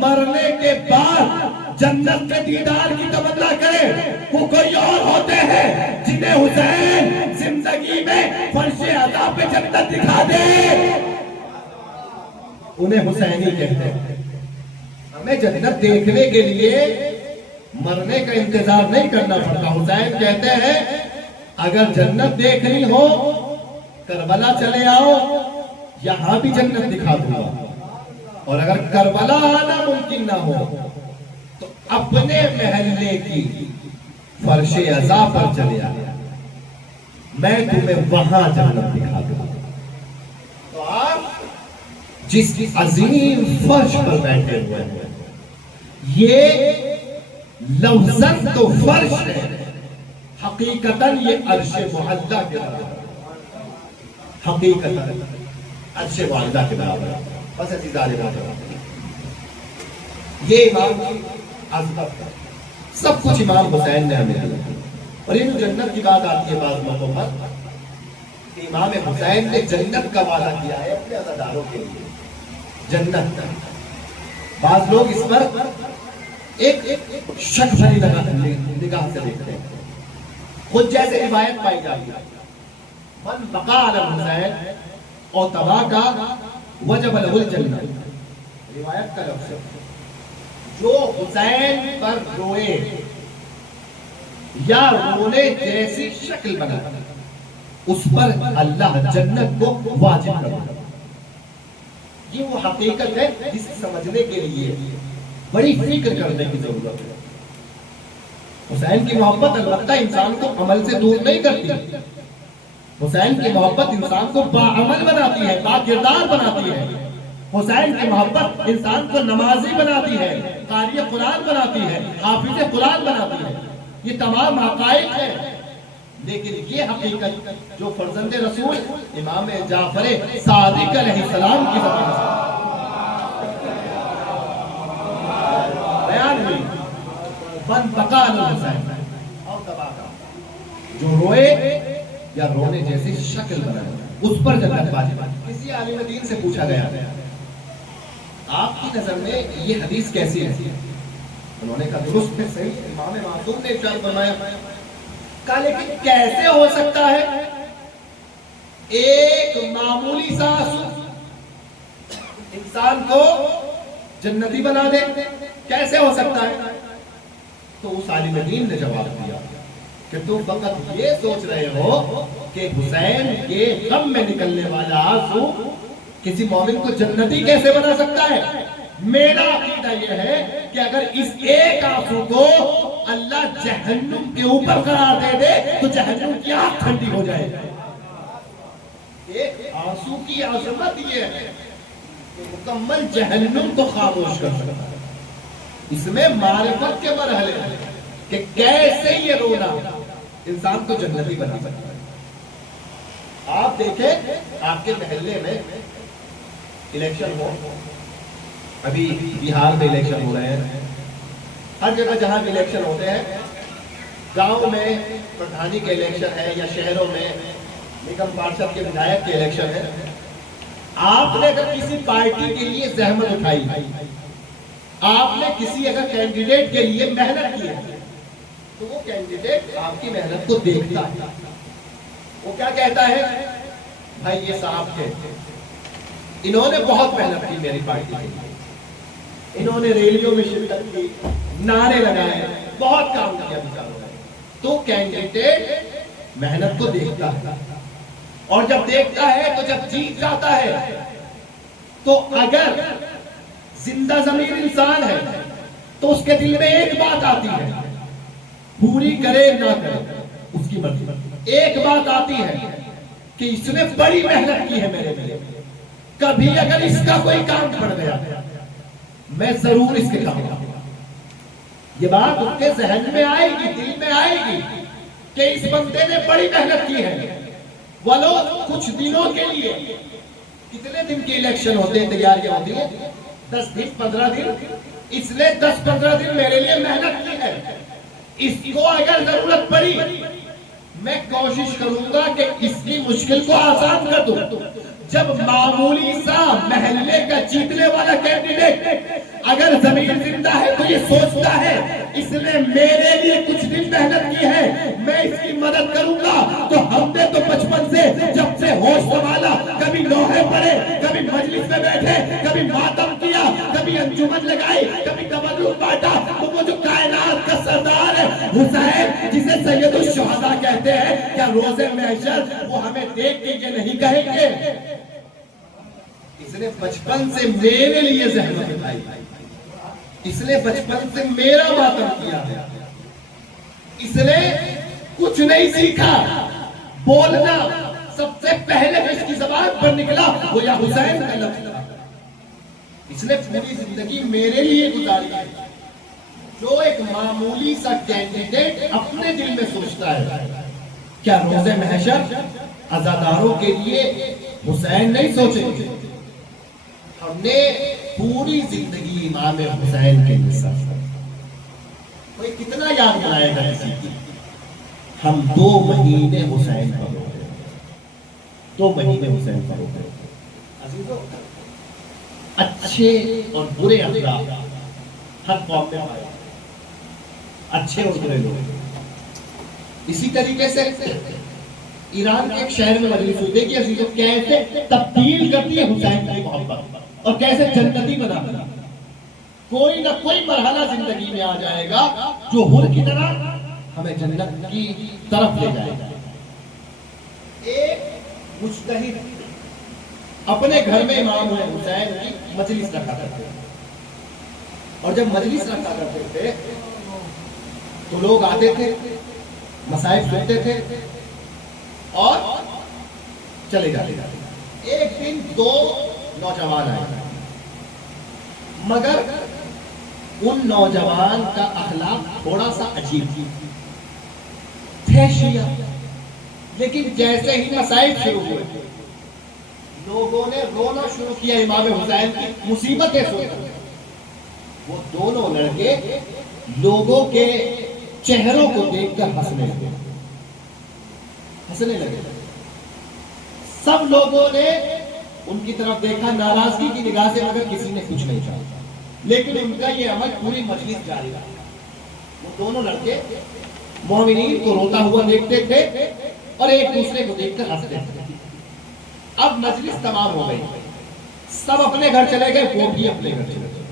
مرنے کے بعد جنت کے دیدار کی تمنا کرے وہ کوئی اور ہوتے ہیں جنہیں حسین زندگی میں فرش عذاب پہ جنت دکھا دے, انہیں حسینی کہتے ہیں. ہمیں جنت دیکھنے کے لیے مرنے کا انتظار نہیں کرنا پڑتا. حسین کہتے ہیں اگر جنت دیکھنی ہو کربلا چلے آؤ, یہاں بھی جنت دکھا دوں گا, اور اگر کربلا آنا ممکن نہ ہو تو اپنے محلے کی فرش عزا پر چلے آیا, میں تمہیں وہاں جنت دکھا دوں گا. تو آپ جس عظیم فرش پر بیٹھے ہوئے ہیں, یہ لفظاً تو فرش ہے, حقیقتاً یہ عرش معلیٰ کے برابر ہے. حقیقتاً عرش معلیٰ کے برابر ہے. بس عزیزان برابر یہ امام کی عظمت ہے. سب کچھ امام حسین نے ہمیں دیا. اور یہ جو جنت کی بات آتی ہے بعض موقعوں پر, کہ امام حسین نے جنت کا وعدہ کیا ہے اپنے عزاداروں کے لیے. جنت کا بعض لوگ اس پر ایک شک بھری نگاہ سے دیکھتے ہیں. خود جیسے روایت پائی جاتی ہے من بقا علی حسین اور تباہ کا وجب له الجنہ. روایت کا لفظ جو حسین پر روئے یا رونے جیسی شکل بنا اس پر اللہ جنت کو واجب کرتا. یہ وہ حقیقت ہے جسے سمجھنے کے لیے بڑی فکر کرنے کی ضرورت ہے. حسین کی محبت البتہ انسان کو عمل سے دور نہیں کرتی. حسین کی محبت انسان کو باعمل بناتی ہے, با کردار بناتی ہے. حسین کی محبت انسان کو نمازی بناتی ہے, قاری قرآن بناتی ہے, حافظ قرآن بناتی ہے. یہ تمام حقائق ہیں. لیکن یہ حقیقت جو فرزند رسول امام جعفر صادق علیہ السلام کی زبان سے بیان ہوئی, من بقا علی حسین اور تباہ کا, جو روئے یا رونے جیسی شکل بنائے اس پر جنت واجب ہے. کسی عالم دین سے پوچھا گیا آپ کی نظر میں یہ حدیث کیسی ہے؟ انہوں نے کہا درست ہے, صحیح. امام معصوم نے ارشاد فرمایا, کہا لیکن کیسے ہو سکتا ہے ایک معمولی سا انسان کو جنتی بنا دے, کیسے ہو سکتا ہے؟ تو اس عالم دین نے جواب دیا کہ تم فقط یہ سوچ رہے ہو کہ حسین کے غم میں نکلنے والا آنسو کسی مومن کو جنتی کیسے بنا سکتا ہے. میرا عقیدہ یہ ہے کہ اگر اس ایک آنسو کو اللہ جہنم کے اوپر قرار دے دے تو جہنم کی آگ ٹھنڈی ہو جائے. ایک آنسو کی عظمت یہ ہے کہ مکمل جہنم کو خاموش کر سکتا ہے. اس میں معرفت کے مرحلے ہیں کہ کیسے یہ رونا انسان کو جنتی بنا سکتا ہے. آپ دیکھیں آپ کے محلے میں الیکشن ہو، ابھی بہار میں الیکشن ہو رہے ہیں، ہر جگہ جہاں بھی الیکشن ہوتے ہیں، گاؤں میں پردھانی کے الیکشن ہے یا شہروں میں نگم پارشد کے ودھایک کے الیکشن ہے. آپ نے اگر کسی پارٹی کے لیے زحمت اٹھائی، آپ نے کسی اگر کینڈیڈیٹ کے لیے محنت کی ہے، تو وہ کینڈیڈیٹ آپ کی محنت کو دیکھتا ہے. وہ کیا کہتا ہے؟ بھائی یہ صاحب تھے، انہوں نے بہت محنت کی میری پارٹی کے لیے، انہوں نے ریلیوں میں شرکت کی، نعرے لگائے، بہت کام کیا بیچاروں نے. تو کینڈیڈیٹ محنت کو دیکھتا ہے، اور جب دیکھتا ہے تو جب جیت جاتا ہے تو اگر زندہ ضمیر انسان ہے تو اس کے دل میں ایک بات آتی ہے، پوری کرے نہ کرے اس کی مرضی. ایک بات آتی ہے کہ اس نے بڑی محنت کی ہے میرے لیے، کبھی اگر اس کا کوئی کام پڑ گیا میں ضرور اس کے کام کروں گا. یہ بات اس کے ذہن میں آئے گی، دل میں آئے گی کہ اس بندے نے بڑی محنت کی ہے. ولو کچھ دنوں کے لیے، کتنے دن کی الیکشن ہوتے ہیں، تیاریاں ہوتی ہیں، 10 دن 15 دن، اس نے 10-15 دن میرے لیے محنت کی ہے. اس کو اگر ضرورت پڑی میں کوشش کروں گا کہ اس کی مشکل کو آسان کر دوں. جب معمولی سا محلے کا جیتنے والا کینڈیڈیٹ اگر زمین زندہ ہے تو یہ سوچتا ہے اس نے میرے لیے کچھ دن محنت کی ہے، میں اس کی مدد کروں گا. تو ہم نے تو بچپن سے جب سے ہوش سنبھالا، کبھی لوہے پڑے، کبھی مجلس میں بیٹھے، کبھی ماتم کیا، کبھی انجمن لگائی، کبھی تبرک بانٹا. تو وہ جو کائنات کا سردار ہے حسین، جسے سید الشہداء کہتے ہیں، کیا روز محشر وہ ہمیں دیکھ کے یہ نہیں کہیں گے اس نے بچپن سے میرے لیے زحمت اٹھائی، اس نے بچپن سے میرا ماتم کیا ہے، اس نے کچھ نہیں سیکھا. بولنا سب سے پہلے اس کی زبان پر نکلا وہ یا حسین کا لفظ تھا. اس نے پوری زندگی میرے لیے گزاری ہے. جو ایک معمولی سا کینڈیڈیٹ اپنے دل میں سوچتا ہے، کیا روز محشر عزاداروں کے لیے حسین نہیں سوچے؟ ہم نے پوری زندگی امام حسین کے لیے سفر. کوئی کتنا یاد بنائے گا کسی کی؟ ہم 2 مہینے حسین پر ہو گئے، 2 مہینے حسین پر ہو گئے. عزیزو، اچھے اور برے افراد ہر قوم میں آئے، اچھے اور برے لوگ. اسی طریقے سے ایران کے ایک شہر میں مجلس ہوئی، دیکھیے عزیزو کیسے تبدیل کرتی ہے حسین کی محبت اور کیسے جنتی بناتی ہے. کوئی نہ کوئی مرحلہ زندگی میں آ جائے گا جو ہر کی طرح ہمیں جنت کی طرف لے جائے گا. ایک مجتہد اپنے گھر میں امام حسین کی مجلس رکھا کرتے تھے، اور جب مجلس رکھا کرتے تھے تو لوگ آتے تھے، مسائل سنتے تھے اور چلے جاتے تھے. ایک دن 2 نوجوان آئے، مگر ان نوجوان کا اخلاق تھوڑا سا عجیب تھے، شیعہ. لیکن جیسے ہی مسائل شروع ہوئے لوگوں نے رونا شروع کیا امام حسین کی مصیبتیں سن کر. وہ دونوں لڑکے لوگوں کے چہروں کو دیکھ کر ہنسنے لگے. سب لوگوں نے ان کی طرف دیکھا ناراضگی کی نگاہ سے، مگر کسی نے کچھ نہیں کہا. لیکن ان کا یہ عمل پوری مجلس جاری رہا. وہ دونوں لڑکے مومنین کو روتا ہوا دیکھتے تھے اور ایک دوسرے کو دیکھ کر ہنستے تھے. اب مجلس تمام ہو گئی، سب اپنے گھر چلے گئے، وہ بھی اپنے گھر چلے گئے.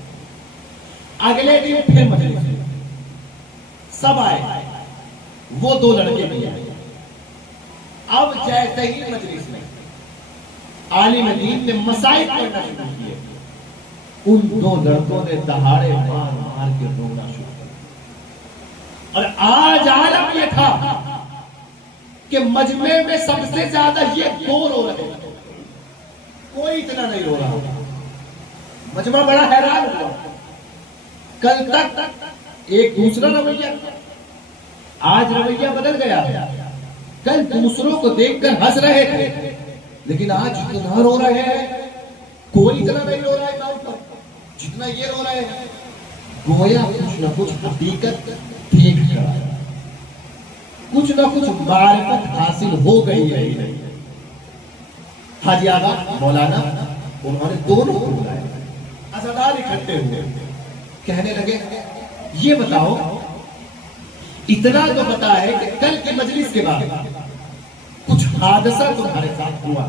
اگلے دن پھر مجلس سب آئے، وہ 2 لڑکے بھی آئے. اب جیسے ہی مجلس میں عالم دین نے مسائل پڑھنا شروع کیے، ان 2 لڑکوں نے دہاڑے مار مار کے رونا شروع کیا. اور آج عالم یہ تھا کہ مجمع میں سب سے زیادہ یہ 2 رو رہے ہیں. کوئی اتنا نہیں رو رہا. مجمع بڑا حیران ہوا. کل تک ایک دوسرا رویہ، آج رویہ بدل گیا. کل دوسروں کو دیکھ کر ہنس رہے تھے، لیکن آج اتنا رو رہے ہیں. کوئی اتنا نہیں رو رہا ہے گاؤں پر جتنا یہ رو رہے ہیں. گویا کچھ نہ کچھ حقیقت دیکھ کر کچھ نہ کچھ معرفت حاصل ہو گئی ہے. حاجی آغا مولانا انہوں نے دونوں کو بلایا، عزادار اکٹھے ہوئے، کہنے لگے یہ بتاؤ، اتنا تو پتا ہے کہ کل کی مجلس کے بعد کچھ حادثہ تمہارے ساتھ ہوا،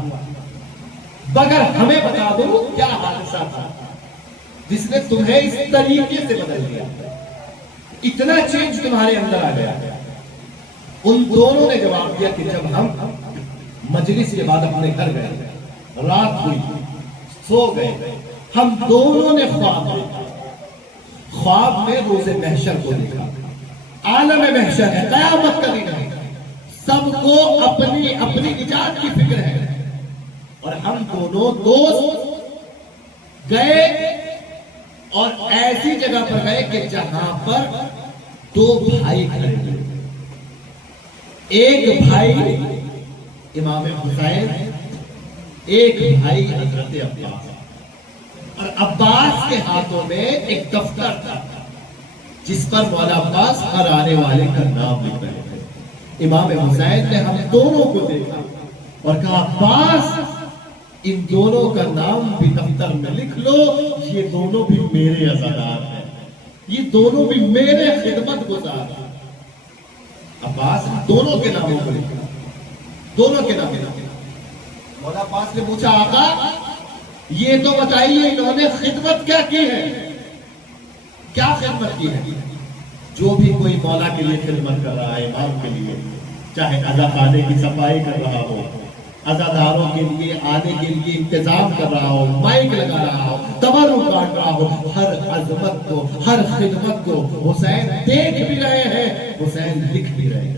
مگر ہمیں بتا دو کیا حادثہ تھا جس نے تمہیں اس طریقے سے بدل دیا، اتنا چینج تمہارے اندر آ گیا. ان دونوں نے جواب دیا کہ جب ہم مجلس کے بعد اپنے گھر گئے، رات ہوئی، سو گئے، ہم دونوں نے خواب دیکھا. خواب میں روز محشر کو دیکھا. عالم محشر ہے، قیامت کا دن ہے، سب کو اپنی اپنی نجات کی فکر ہے، اور ہم دونوں دوست گئے اور ایسی جگہ پر گئے کہ جہاں پر دو بھائی کھڑے ہوئے. ایک بھائی امام حسین، ایک بھائی حضرت عباس، اور عباس کے ہاتھوں میں ایک دفتر تھا جس پر مولا عباس ہر آنے والے کا نام لکھ رہے تھے. امام حسین نے ہم دونوں کو دیکھا اور کہا عباس ان دونوں کا نام بھی دفتر میں لکھ لو، یہ دونوں بھی میرے عزادار ہیں، یہ دونوں بھی میرے خدمت گزار ہیں. عباس نے دونوں کے ناموں کو لکھا، دونوں کے نام. مولا عباس نے پوچھا آقا یہ تو بتائیے انہوں نے خدمت کیا کی ہے، کیا خدمت کی ہے؟ جو بھی کوئی مولا کے لیے خدمت کر رہا ہے، امام کے لیے، چاہے عزا خانے کی صفائی کر رہا ہو، عزاداروں کے لیے آنے کے لیے انتظام کر رہا ہو، مائک لگا رہا ہو، تبرک بانٹ رہا ہو، ہر عظمت کو، ہر خدمت کو حسین دیکھ بھی رہے ہیں، حسین لکھ بھی رہے ہیں.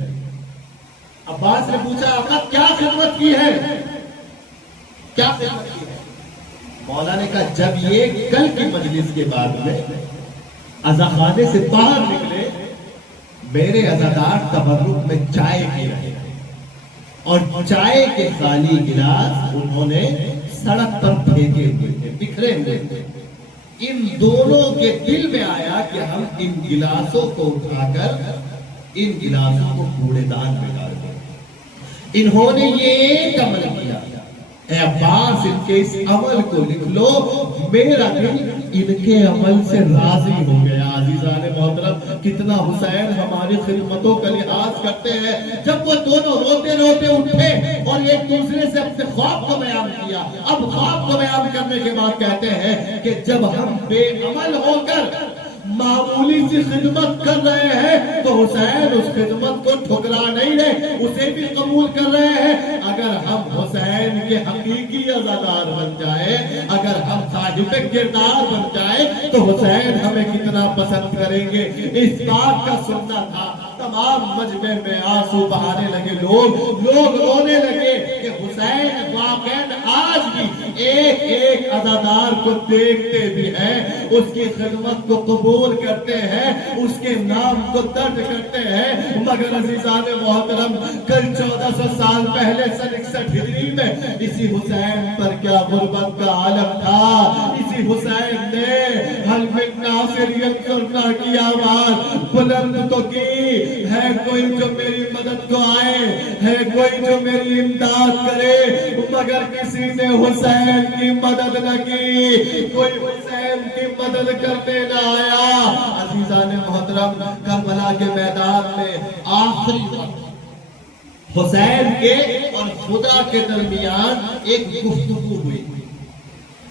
عباس نے پوچھا آقا کیا خدمت کی ہے، کیا خدمت کی ہے؟ مولا نے کہا جب یہ کل کی مجلس کے بعد میں عزا خانے سے باہر نکلے، میرے عزادار تبرک میں چائے پی رہے ہیں، اور چائے کے خالی گلاس انہوں نے سڑک پر پھینکے ہوئے تھے، بکھرے ہوئے تھے. ان دونوں کے دل میں آیا کہ ہم ان گلاسوں کو اٹھا کر ان گلاسوں کو کوڑے دان میں ڈال دیں. انہوں نے یہ ایک عمل کیا، اے عباس ان کے اس عمل کو لکھ لو، میرا دل ان کے عمل سے راضی ہو گیا. عزیزان محترم کتنا حسین ہماری خدمتوں کا لحاظ کرتے ہیں. جب وہ دونوں روتے روتے اٹھے اور ایک دوسرے سے اپنے خواب کو بیان کیا، اب خواب کو بیان کرنے کے بعد کہتے ہیں کہ جب ہم بے عمل ہو کر معمولی سی خدمت کر رہے ہیں تو حسین اس خدمت کو ٹھکرا نہیں رہے، اسے بھی قبول کر رہے ہیں. اگر ہم حسین کے حقیقی عزادار بن جائے، اگر ہم صاحب کردار بن جائے تو حسین ہمیں کتنا پسند کریں گے. اس بات کا سننا تھا. تمام مجمع میں آنسو بہانے لگے، لوگ رونے لگے کہ حسین واقعاً آج بھی ایک ایک عزادار کو دیکھتے بھی ہیں، اس کی خدمت کو قبول کرتے ہیں، اس کے نام کو درج کرتے ہیں. مگر عزیزان محترم کل 1400 سال پہلے سن 61 ہجری میں اسی حسین پر کیا غربت کا عالم تھا. اسی حسین نے حل من ناصر ینصرنا کی آواز بلند تو کی، ہے کوئی جو میری مدد کو آئے، ہے کوئی جو میری امداد کرے، مگر کسی نے حسین کی مدد نہ کی، کوئی حسین کی مدد کرنے نہ آیا. عزیزان محترم کربلا کے میدان میں آخری وقت حسین کے اور خدا کے درمیان ایک گفتگو ہوئی،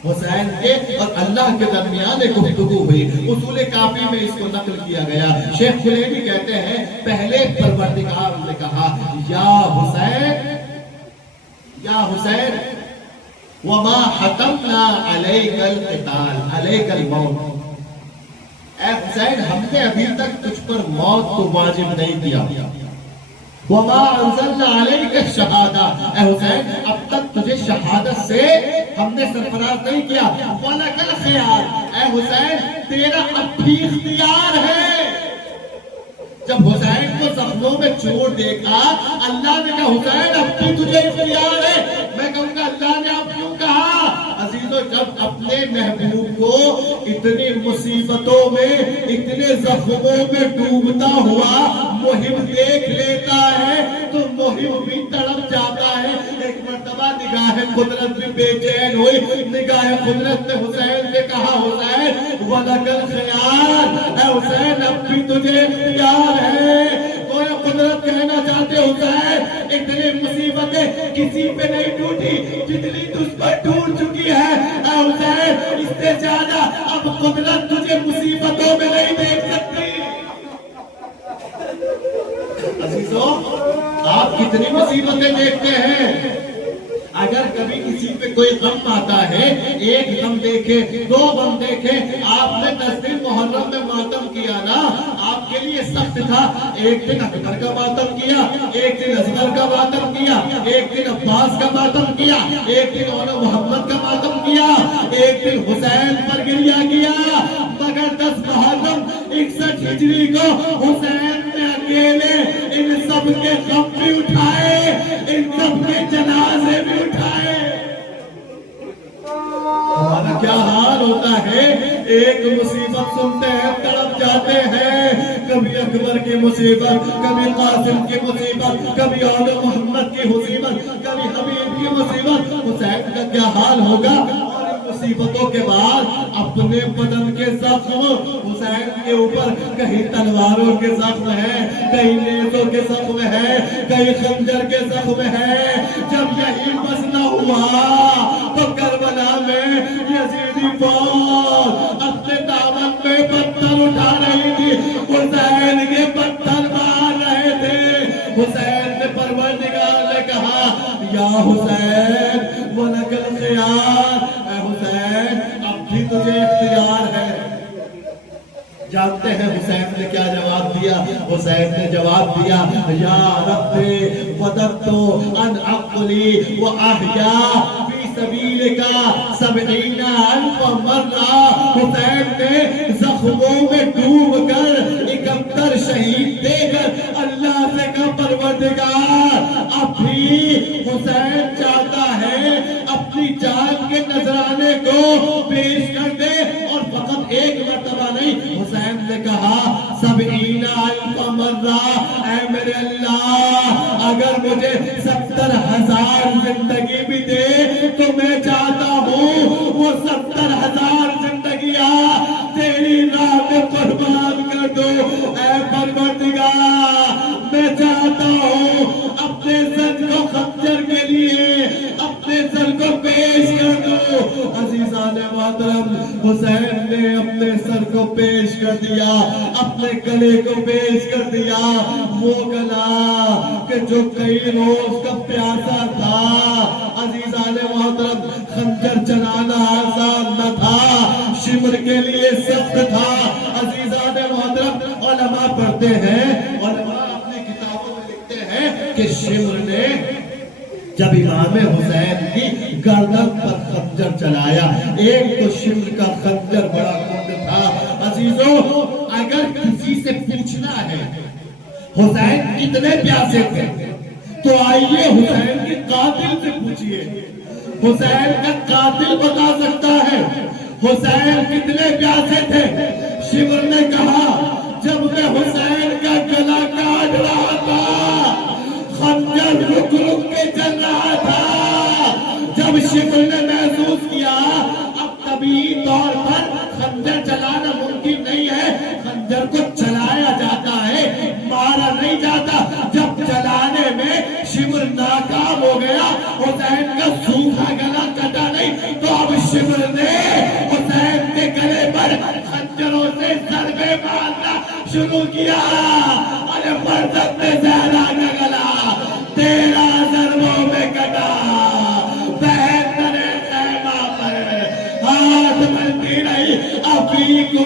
حسین کے اور اللہ کے درمیان ایک گفتگو ہوئی. اصول کافی میں اس کو نقل کیا گیا. شیخ کلیٹی کہتے ہیں پہلے پروردگار نے کہا یا حسین وما حتمنا علیک القتال علیک الموت، اے حسین ہم نے ابھی تک تجھ پر موت کو واجب نہیں کیا. وما انزلنا علیک الشہادہ، اے حسین اب تک تجھے شہادت سے ہم نے سرفراز نہیں کیا. وَلَكَ الْخِيَارُ، اے حسین تیرا اب بھی اختیار ہے. جب حسین کو زخموں میں چوٹ دیکھا اللہ نے کہا حسین اب بھی تجھے اختیار ہے. میں کہوں گا اللہ نے اب کیوں کہا؟ عزیزو جب اپنے محبوب کو اتنی مصیبتوں میں اتنے زخموں میں ڈوبتا ہوا محب دیکھ لیتا ہے تو محب بھی تڑپ جاتا ہے. ایک مرتبہ نگاہ قدرت بھی بے چین ہوئی. نگاہ قدرت نے حسین سے کہا حسین وَلَكَ الْخِيَارُ، اے حسین اب بھی تجھے اختیار ہے. کوئی قدرت کہنا چاہتے حسین اتنی مصیبتیں کسی پہ نہیں ٹوٹی جتنی تجھ پر ٹوٹ چکی ہے. اے حسین اس سے زیادہ اب قدرت تجھے مصیبتوں میں نہیں دیکھ سکتی. عزیزو آپ کتنی مصیبتیں دیکھتے ہیں. اگر کبھی کسی پہ کوئی غم آتا ہے، ایک غم دیکھے دو غم دیکھے. آپ نے 10 دن محرم میں ماتم کیا نا، آپ کے لیے سخت تھا. ایک دن اکبر کا ماتم کیا، ایک دن اصغر کا ماتم کیا، ایک دن عباس کا ماتم کیا، ایک دن اولو محمد کا ماتم کیا، ایک دن حسین پر گریہ کیا. مگر 10 محرم 61 ہجری کو حسین نے اکیلے ان سب کے غم بھی اٹھائے، ان سب کے جنازے بھی اٹھائے. ہمارا کیا حال ہوتا ہے، ایک مصیبت سنتے ہیں تڑپ جاتے ہیں. کبھی اکبر کی مصیبت، کبھی قاسم کی مصیبت، کبھی اولو محمد کی مصیبت، کبھی حبیب کی مصیبت. حسین کا کیا حال ہوگا؟ مصیبتوں کے بعد اپنے بدن کے زخم، حسین کے اوپر کہیں تلواروں کے زخم ہیں، کہیں نیزوں کے زخم ہیں، کہیں خنجر کے زخم ہیں. جب یہی بس نہ ہوا تو کربلا میں یزیدی فوج اپنے دامن میں پتھر اٹھا رہی تھی، حسین کے پتھر مار رہے تھے. حسین نے پروردگار نے کہا یا حسین وَلَكَ الْخِيَارُ، اے حسین اب بھی تجھے اختیار ہے. جانتے ہیں حسین نے کیا جواب دیا؟ حسین نے جواب دیا یا رب وَدَدْتُ أَنْ عَقْلِي وَأَحْيَا فِي سَبِيلِكَ 70 ألف مرہ. حسین نے زخموں میں ڈوب کر 71 شہید دے کر اللہ سے کہا پروردگار اب بھی حسین چاہتا ہے اپنی جان کے نذرانے کو پیش کر دے. اور فقط ایک مرتبہ نہیں، حسین نے کہا 70 ألف مرہ اے میرے اللہ اگر مجھے 70,000 زندگی بھی دے تو میں چاہتا ہوں وہ 70,000 زندگیاں تیری راہ میں قربان کر دو. اے پروردگار میں چاہتا ہوں اپنے سر کو خنجر کے لیے اپنے سر کو پیش کر دو. عزیزان محترم حسین نے اپنے سر کو پیش کر دیا، اپنے گلے کو پیش کر دیا. وہ گلا کہ جو کئی روز کا پیاسا تھا. عزیزان محترم خنجر چلانا آسان نہ تھا، شمر کے لیے سخت تھا. عزیزان محترم علماء پڑھتے ہیں، علماء اپنی کتابوں میں لکھتے ہیں کہ شمر نے جب امام حسین کی گردن پر خنجر چلایا، ایک تو شمر کا خنجر بڑا کند تھا. عزیزو اگر کسی سے پوچھنا ہے حسین کتنے پیاسے تھے تو آئیے حسین کے قاتل سے پوچھئے. حسین کا قاتل بتا سکتا ہے حسین کتنے پیاسے تھے. شمر نے کہا جب میں حسین کا گلا کاٹ رہا تھا خنجر رک رک کے چل رہا تھا. جب شمر نے محسوس کیا اب طبیعی طور پر خنجر چلانا ممکن نہیں ہے، خنجر کو چلایا جاتا ہے مارا نہیں جاتا. جب چلانے میں شمر ناکام ہو گیا، حسین کا سوکھا گلا کٹا نہیں تو اب شمر نے حسین کے گلے پر خنجروں سے ضربے مارنا شروع کیا. ارے فرزند زہرا کا گلا 13 ضربوں میں کٹا. بہن تنے خیمہ پر ہاتھ ملتی رہی ابھی کو